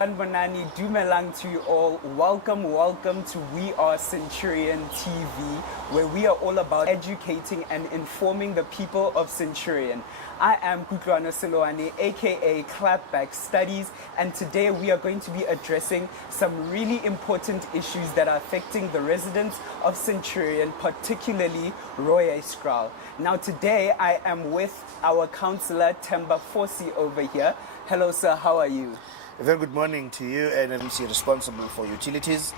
Bonani, Dumelang to you all. Welcome to We Are Centurion TV, where we are all about educating and informing the people of Centurion. I am Kutlwana Siloane, aka Clapback Studies, and today we are going to be addressing some really important issues that are affecting the residents of Centurion, particularly Roy Skral. Now today I am with our councillor Temba Fosi over here. Hello sir, how are you? A very good morning to you and MC responsible for utilities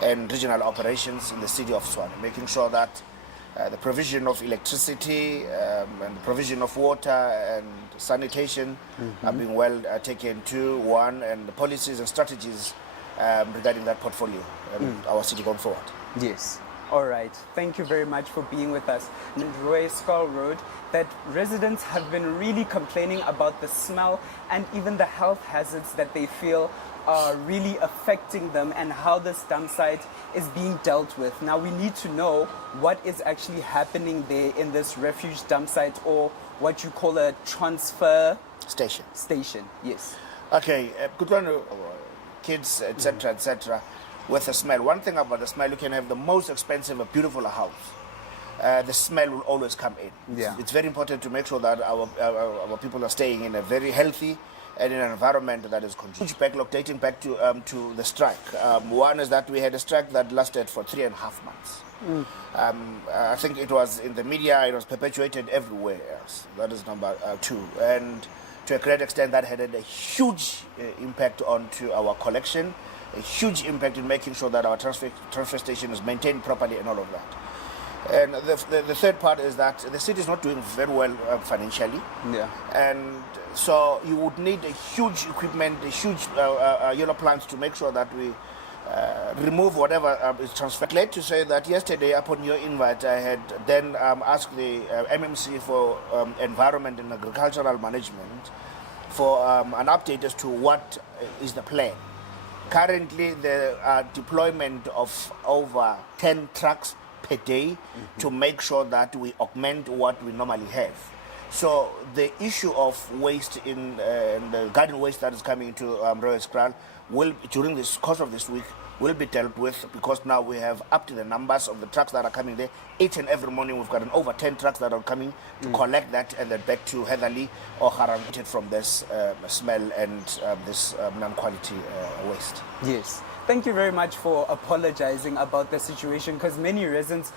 and regional operations in the city of Tshwane, making sure that the provision of electricity and the provision of water and sanitation are being well taken to one, and the policies and strategies regarding that portfolio and our city going forward. Yes. All right. Thank you very much for being with us. And Roy Skral Road, that residents have been really complaining about the smell and even the health hazards that they feel are really affecting them and how this dump site is being dealt with. Now we need to know what is actually happening there in this refuge dump site, or what you call a transfer station. Yes. Okay. Good one, kids, etc., etc. With the smell. One thing about the smell, you can have the most expensive, beautiful house. The smell will always come in. Yeah. It's very important to make sure that our people are staying in a very healthy and in an environment that is conducive. Huge backlog dating back to the strike. One is that we had a strike that lasted for 3.5 months. I think it was in the media, it was perpetuated everywhere else. That is number two. And to a great extent, that had a huge impact onto our collection, a huge impact in making sure that our transfer station is maintained properly and all of that. And the third part is that the city is not doing very well financially. Yeah. And so you would need a huge equipment, a huge yellow plants to make sure that we remove whatever is transferred. Glad to say that yesterday, upon your invite, I had then asked the MMC for Environment and Agricultural Management for an update as to what is the plan. Currently, there are deployment of over 10 trucks per day to make sure that we augment what we normally have. So the issue of waste in the garden waste that is coming into Roy Skral will, during this course of this week, will be dealt with, because now we have up to the numbers of the trucks that are coming there. Each and every morning we've got over 10 trucks that are coming to collect that and then back to Heatherly or Haranguted from this smell and this non-quality waste. Yes. Thank you very much for apologizing about the situation, because many residents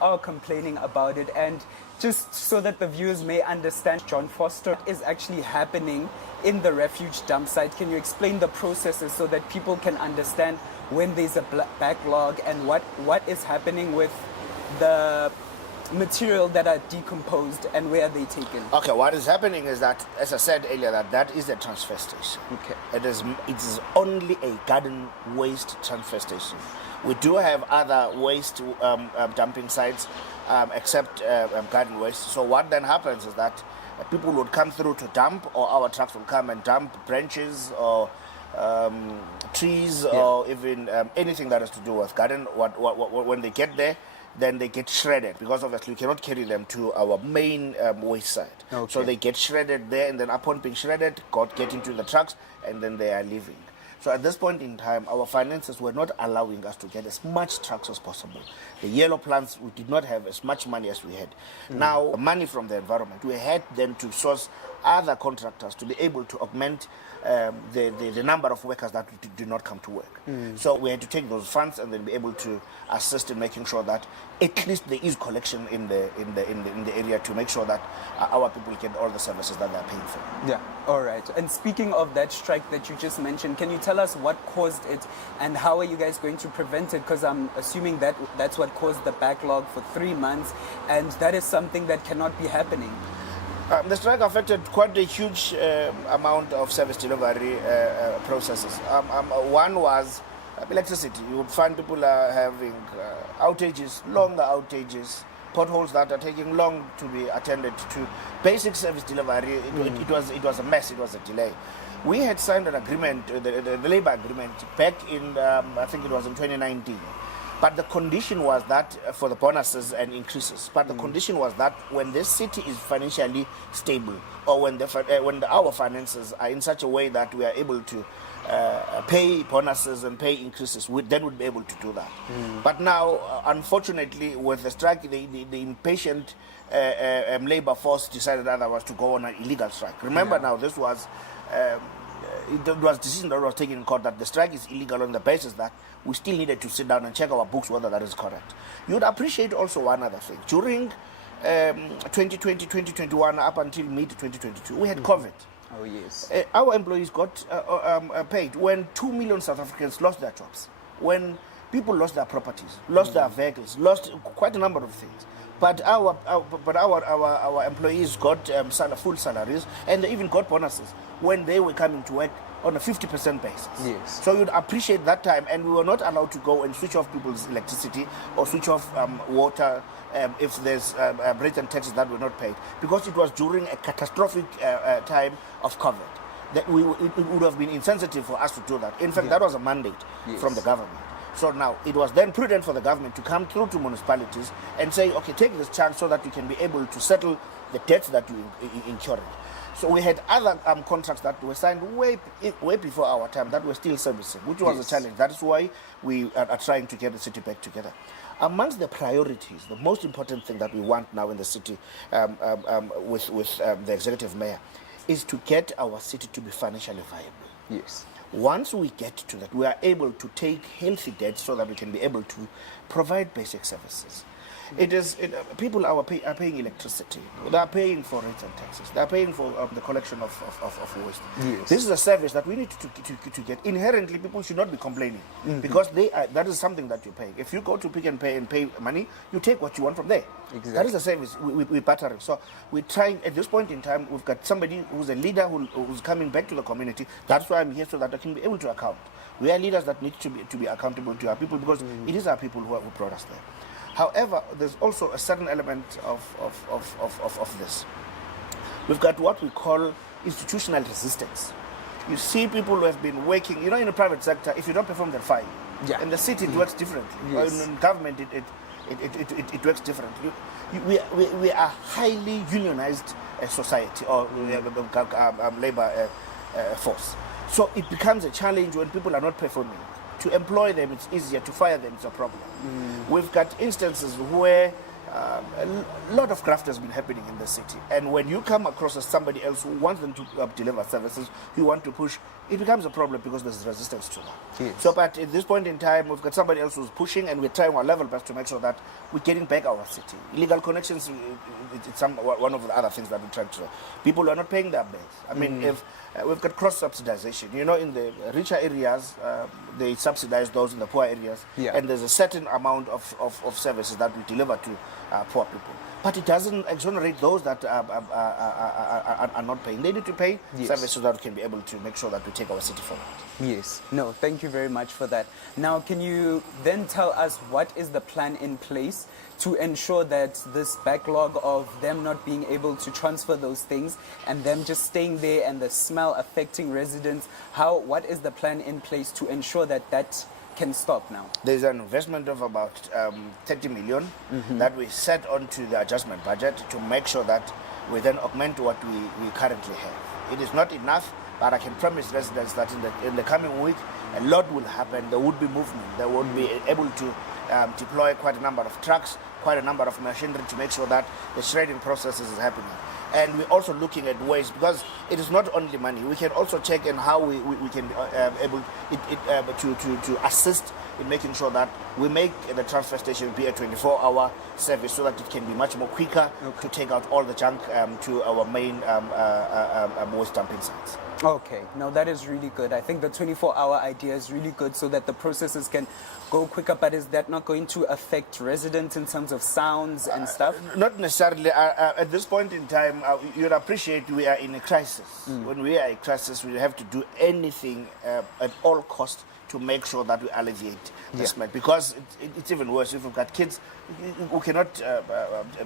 are complaining about it. And just so that the viewers may understand, John Foster, what is actually happening in the refuge dump site? Can you explain the processes so that people can understand when there's a backlog and what is happening with the material that are decomposed and where are they taken? Okay, what is happening is that, as I said earlier, that is a transfer station. Okay. It is only a garden waste transfer station. We do have other waste dumping sites except garden waste. So what then happens is that people would come through to dump, or our trucks will come and dump branches or trees, or even anything that has to do with garden. When they get there, then they get shredded, because obviously we cannot carry them to our main waste site. Okay. So they get shredded there, and then upon being shredded, get into the trucks, and then they are leaving. So at this point in time, our finances were not allowing us to get as much trucks as possible. The yellow plants, we did not have as much money as we had. Now, money from the environment, we had then to source other contractors to be able to augment the number of workers that do not come to work. So we had to take those funds and then be able to assist in making sure that at least there is collection in the area, to make sure that our people get all the services that they're paying for. Yeah, all right. And speaking of that strike that you just mentioned, can you tell us what caused it and how are you guys going to prevent it? Because I'm assuming that that's what caused the backlog for 3 months, and that is something that cannot be happening. The strike affected quite a huge amount of service delivery processes. One was electricity. You would find people are having outages, longer outages, potholes that are taking long to be attended to. Basic service delivery, it was a mess, it was a delay. We had signed an agreement, the labor agreement, back in, I think it was in 2019. But the condition was that for the bonuses and increases. But the condition was that when this city is financially stable, or when our finances are in such a way that we are able to pay bonuses and pay increases, then we'd be able to do that. But now, unfortunately, with the strike, the impatient labor force decided otherwise to go on an illegal strike. Remember now, this was it was a decision that was taken in court that the strike is illegal on the basis that we still needed to sit down and check our books whether that is correct. You would appreciate also one other thing. During 2020, 2021, up until mid-2022, we had COVID. Oh, yes. Our employees got paid when 2 million South Africans lost their jobs, when people lost their properties, lost their vehicles, lost quite a number of things. But our employees got full salaries, and they even got bonuses when they were coming to work on a 50% basis. Yes. So you'd appreciate that time, and we were not allowed to go and switch off people's electricity or switch off water if there's rates and taxes that were not paid, because it was during a catastrophic time of COVID. That it would have been insensitive for us to do that. In fact, that was a mandate from the government. So now it was then prudent for the government to come through to municipalities and say, okay, take this chance so that you can be able to settle the debts that you incurred. So we had other contracts that were signed way before our time that were still servicing, which was a challenge. That is why we are trying to get the city back together. Amongst the priorities, the most important thing that we want now in the city with the executive mayor is to get our city to be financially viable. Yes. Once we get to that, we are able to take healthy debt so that we can be able to provide basic services. People are paying electricity. They are paying for rates and taxes. They are paying for the collection of waste. Yes. This is a service that we need to get. Inherently, people should not be complaining because that is something that you pay. If you go to Pick and pay money, you take what you want from there. Exactly. That is a service we're battering. So we're trying, at this point in time, we've got somebody who's a leader who's coming back to the community. That's why I'm here, so that I can be able to account. We are leaders that need to be accountable to our people, because it is our people who brought us there. However, there's also a certain element of this. We've got what we call institutional resistance. You see people who have been working, in the private sector, if you don't perform, they're fine. Yeah. In the city, it works differently. Yes. In government, it works differently. We are highly unionized society, or labor force. So it becomes a challenge when people are not performing. To employ them, it's easier. To fire them, it's a problem. We've got instances where a lot of graft has been happening in the city. And when you come across somebody else who wants them to deliver services, you want to push, it becomes a problem because there's resistance to that. Yes. So, but at this point in time, we've got somebody else who's pushing, and we're trying our level best to make sure that we're getting back our city. Illegal connections, it's one of the other things that we're trying to do. People are not paying their bills. I mean, if we've got cross-subsidization. In the richer areas, they subsidize those in the poor areas, and there's a certain amount of services that we deliver to poor people. But it doesn't exonerate those that are not paying. They need to pay services so that we can be able to make sure that we take our city forward. Yes. No, thank you very much for that. Now, can you then tell us what is the plan in place to ensure that this backlog of them not being able to transfer those things and them just staying there and the smell affecting residents, what is the plan in place to ensure that can stop now? There's an investment of about 30 million that we set onto the adjustment budget to make sure that we then augment what we currently have. It is not enough, but I can promise residents that in the coming week, a lot will happen. There would be movement. They would be able to deploy quite a number of trucks, quite a number of machinery to make sure that the shredding process is happening. And we're also looking at ways, because it is not only money. We can also check on how we can able to assist in making sure that we make the transfer station be a 24-hour service, so that it can be much more quicker to take out all the junk to our main waste dumping sites. Okay, now that is really good. I think the 24-hour idea is really good, so that the processes can go quicker. But is that not going to affect residents in terms of sounds and stuff? Not necessarily. At this point in time, you'd appreciate we are in a crisis. When we are in a crisis, we have to do anything at all costs to make sure that we alleviate the smell. Because it's even worse if we've got kids who cannot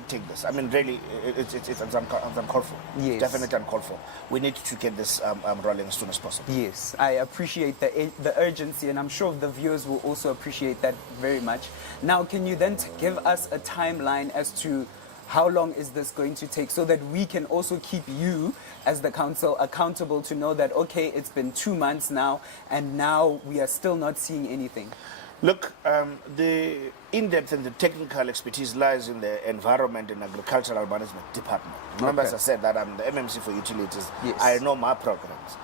take this. I mean, really, it's uncalled for. Yes. Definitely uncalled for. We need to get this rolling as soon as possible. Yes, I appreciate the urgency, and I'm sure the viewers will also appreciate that very much. Now, can you then give us a timeline as to how long is this going to take, so that we can also keep you as the council accountable to know that, okay, it's been 2 months now and now we are still not seeing anything? Look, the in-depth and the technical expertise lies in the Environment and Agricultural Management Department. Remember, as I said, that I'm the MMC for utilities. Yes. I know my programs.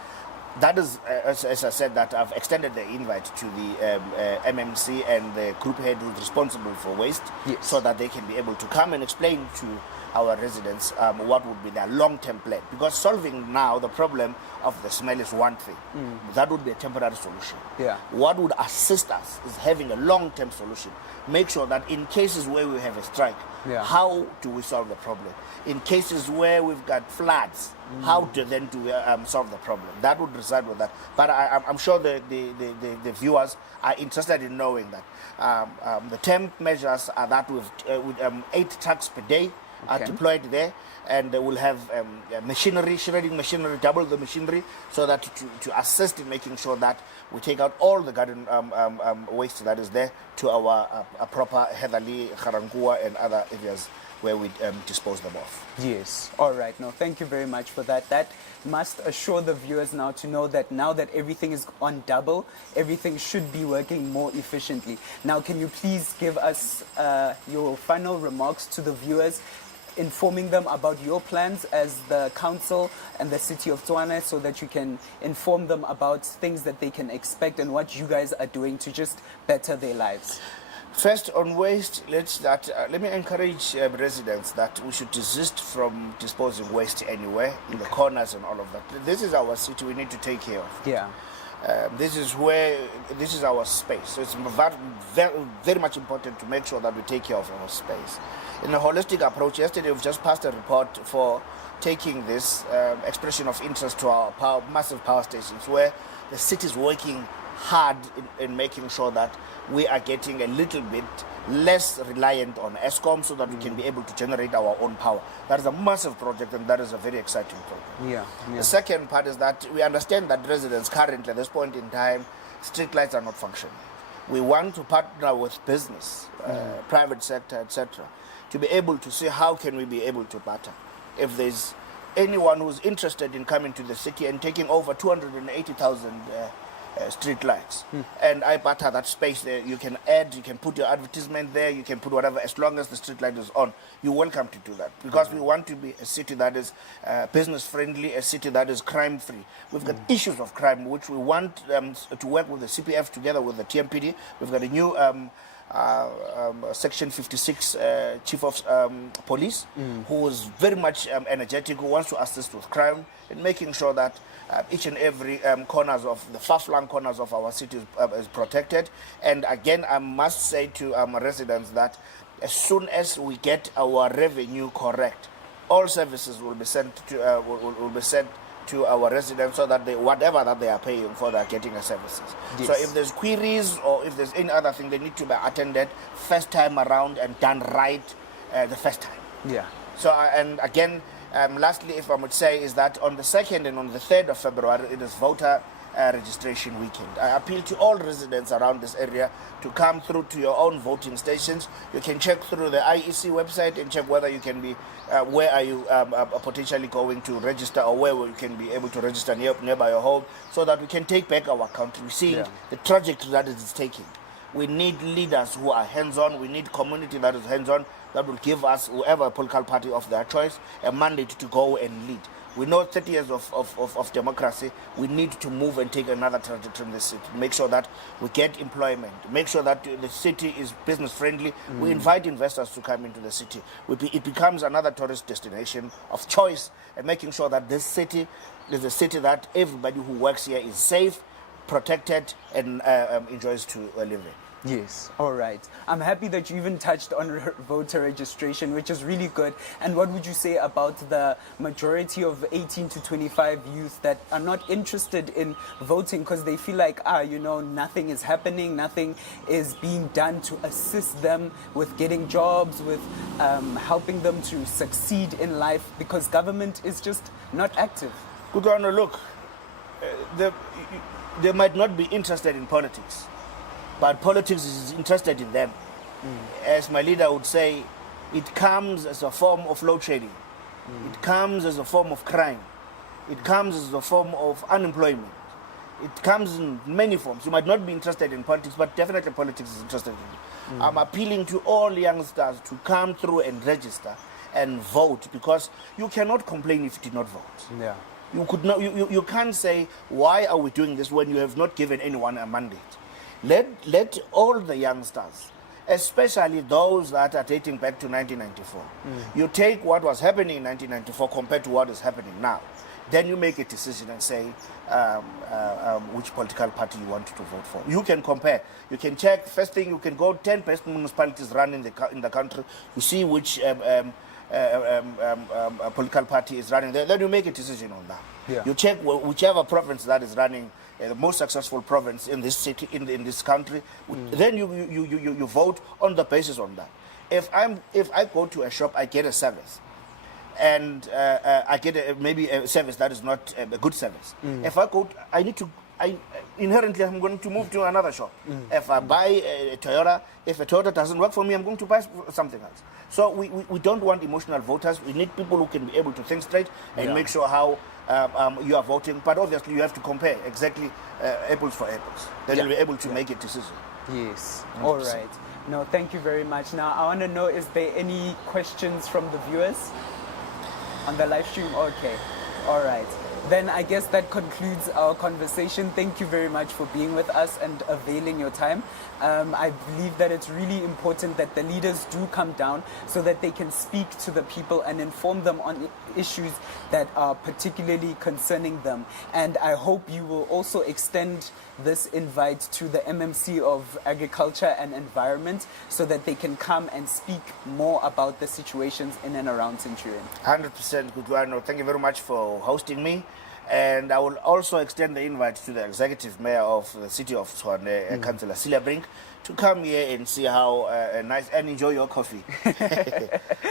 That is, as I said, that I've extended the invite to the MMC and the group head who's responsible for waste, so that they can be able to come and explain to our residents what would be their long-term plan. Because solving now the problem of the smell is one thing. That would be a temporary solution. Yeah. What would assist us is having a long-term solution. Make sure that in cases where we have a strike, how do we solve the problem? In cases where we've got floods, how do we solve the problem? That would reside with that. But I'm sure the viewers are interested in knowing that the temp measures are that with 8 trucks per day are deployed there, and they will have machinery, shredding machinery, double the machinery, so that to assist in making sure that we take out all the garden waste that is there to our proper Heatherly, Garangua and other areas where we dispose them off. Yes. All right. No, thank you very much for that. That must assure the viewers now to know that now that everything is on double, everything should be working more efficiently. Now, can you please give us your final remarks to the viewers, informing them about your plans as the council and the city of Tshwane, so that you can inform them about things that they can expect and what you guys are doing to just better their lives? First, on waste, let me encourage residents that we should desist from disposing waste anywhere, in the corners and all of that. This is our city, we need to take care of. Yeah. This is our space. So it's very, very much important to make sure that we take care of our space. In a holistic approach, yesterday we've just passed a report for taking this expression of interest to our massive power stations, where the city is working hard in making sure that we are getting a little bit less reliant on ESCOM, so that we can be able to generate our own power. That is a massive project, and that is a very exciting project. The second part is that we understand that residents currently, at this point in time, street lights are not functioning. We want to partner with business, private sector, etc., to be able to see how can we be able to partner. If there's anyone who's interested in coming to the city and taking over 280,000 street lights, and I barter that space there, you can put your advertisement there, you can put whatever, as long as the street light is on, you're welcome to do that. Because we want to be a city that is business friendly, a city that is crime free. We've got issues of crime which we want to work with the CPF together with the TMPD. We've got a new Section 56 Chief of Police, who is very much energetic, who wants to assist with crime and making sure that each and every corners of the far-flung corners of our city is protected. And again, I must say to residents that as soon as we get our revenue correct, all services will be sent to will be sent to our residents, so that whatever that they are paying for, they are getting the services. So if there's queries or if there's any other thing, they need to be attended first time around and done right the first time. So and again, lastly, if I would say, is that on the 2nd and on the 3rd of February, it is voter registration weekend. I appeal to all residents around this area to come through to your own voting stations. You can check through the IEC website and check whether you can be, where are you potentially going to register, or where you can be able to register nearby your home, so that we can take back our country. We see the trajectory that it is taking. We need leaders who are hands-on. We need community that is hands-on, that will give us, whoever political party of their choice, a mandate to go and lead. We know 30 years of democracy, we need to move and take another trajectory in the city. Make sure that we get employment. Make sure that the city is business friendly. We invite investors to come into the city. It becomes another tourist destination of choice, and making sure that this city is a city that everybody who works here is safe, protected, and enjoys to live in. Yes, all right. I'm happy that you even touched on voter registration, which is really good. And what would you say about the majority of 18 to 25 youth that are not interested in voting because they feel like, nothing is happening, nothing is being done to assist them with getting jobs, with helping them to succeed in life because government is just not active? Good one, look, they might not be interested in politics, but politics is interested in them. As my leader would say, it comes as a form of load shedding. It comes as a form of crime. It comes as a form of unemployment. It comes in many forms. You might not be interested in politics, but definitely politics is interested in you. I'm appealing to all youngsters to come through and register and vote, because you cannot complain if you did not vote. Yeah. You could not. You can't say, why are we doing this when you have not given anyone a mandate? Let all the youngsters, especially those that are dating back to 1994, you take what was happening in 1994 compared to what is happening now. Then you make a decision and say which political party you want to vote for. You can compare. You can check. First thing, you can go 10 best municipalities run in the country. You see which political party is running there. Then you make a decision on that. Yeah. You check whichever province that is running, the most successful province in this city, in this country. Then you vote on the basis on that. If I go to a shop, I get a service, and I get maybe a service that is not a good service. If I go, inherently I'm going to move to another shop. If I buy a Toyota, if a Toyota doesn't work for me, I'm going to buy something else. So we don't want emotional voters. We need people who can be able to think straight and make sure how you are voting. But obviously you have to compare exactly apples for apples. Then you'll be able to make a decision. Yes. 100%. All right. No, thank you very much. Now I want to know, is there any questions from the viewers on the live stream? Okay. All right. Then I guess that concludes our conversation. Thank you very much for being with us and availing your time. I believe that it's really important that the leaders do come down so that they can speak to the people and inform them on issues that are particularly concerning them. And I hope you will also extend this invite to the MMC of Agriculture and Environment so that they can come and speak more about the situations in and around Centurion. 100% good one. Thank you very much for hosting me. And I will also extend the invite to the executive mayor of the city of Tshwane, Councillor Celia Brink, to come here and see how nice and enjoy your coffee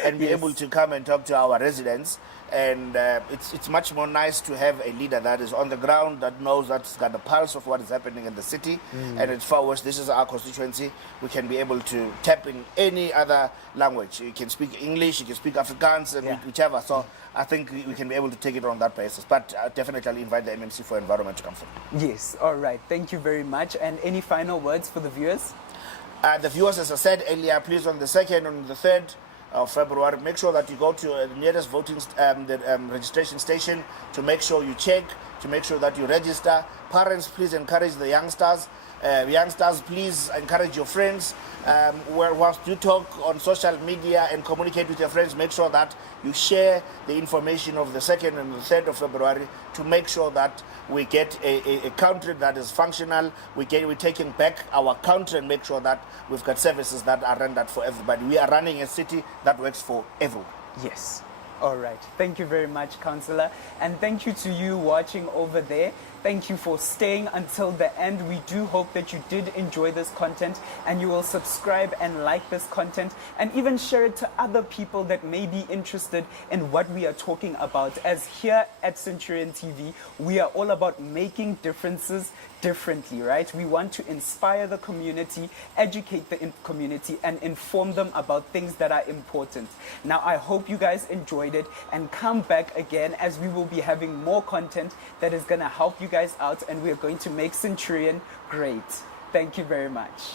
and be able to come and talk to our residents. And it's much more nice to have a leader that is on the ground, that knows, that's got the pulse of what is happening in the city. And it's far worse. This is our constituency. We can be able to tap in any other language. You can speak English, you can speak Afrikaans, and whichever. So I think we can be able to take it on that basis. But definitely I'll invite the MMC for Environment to come through. Yes, all right. Thank you very much. And any final words for the viewers? The viewers, as I said earlier, please, on the 2nd and the 3rd of February, make sure that you go to the nearest voting registration station to make sure you check, to make sure that you register. Parents, please encourage the youngsters. Youngsters, please encourage your friends. Whilst you talk on social media and communicate with your friends, make sure that you share the information of the 2nd and the 3rd of February to make sure that we get a country that is functional. We're taking back our country and make sure that we've got services that are rendered for everybody. We are running a city that works for everyone. Yes. All right. Thank you very much, Councillor. And thank you to you watching over there. Thank you for staying until the end. We do hope that you did enjoy this content and you will subscribe and like this content and even share it to other people that may be interested in what we are talking about. As here at Centurion TV, we are all about making differences differently, right? We want to inspire the community, educate the community, and inform them about things that are important. Now, I hope you guys enjoyed it and come back again, as we will be having more content that is going to help you guys out, and we are going to make Centurion great. Thank you very much.